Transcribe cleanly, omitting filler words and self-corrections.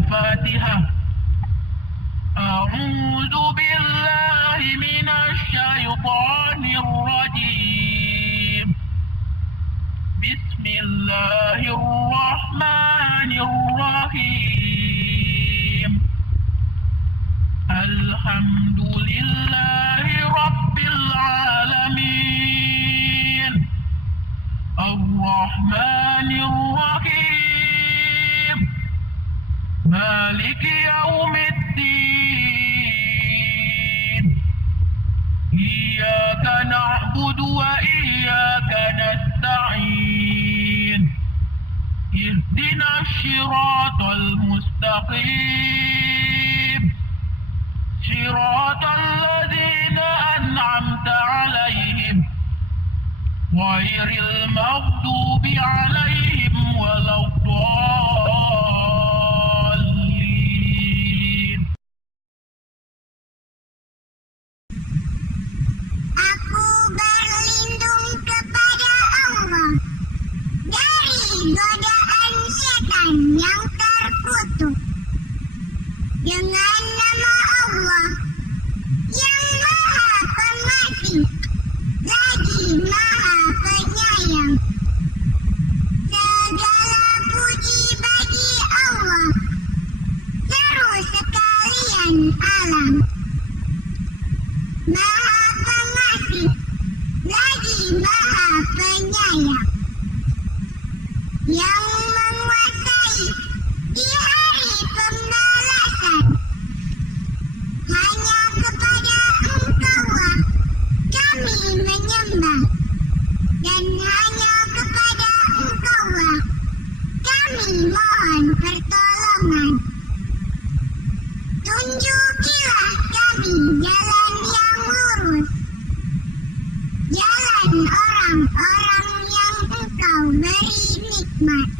Al-Fatihah. A'udzu billahi minasyaitonir rajim. Bismillahirrahmanirrahim. Alhamdulillahi rabbil alamin. Ar-Rahmanir Rahim. Maliki yaumiddin. Iyyaka na'budu wa iyyaka nasta'in. Ihdinas siratal mustaqim. Siratal ladzina an'amta 'alaihim ghairil maghdubi 'alaihim waladdallin. Aku berlindung kepada Allah dari godaan setan yang terkutuk. Dengan nama Allah yang Maha Pengasih lagi Maha Penyayang. Segala puji bagi Allah, seru sekalian alam. Maha Pengasih lagi Maha Penyayang, yang menguasai di hari pembalasan. Hanya kepada Engkau-lah kami menyembah, dan hanya kepada Engkau-lah kami mohon pertolongan. Tunjukilah kami jalan yang lurus, jalan orang-orang yang Engkau beri nikmat.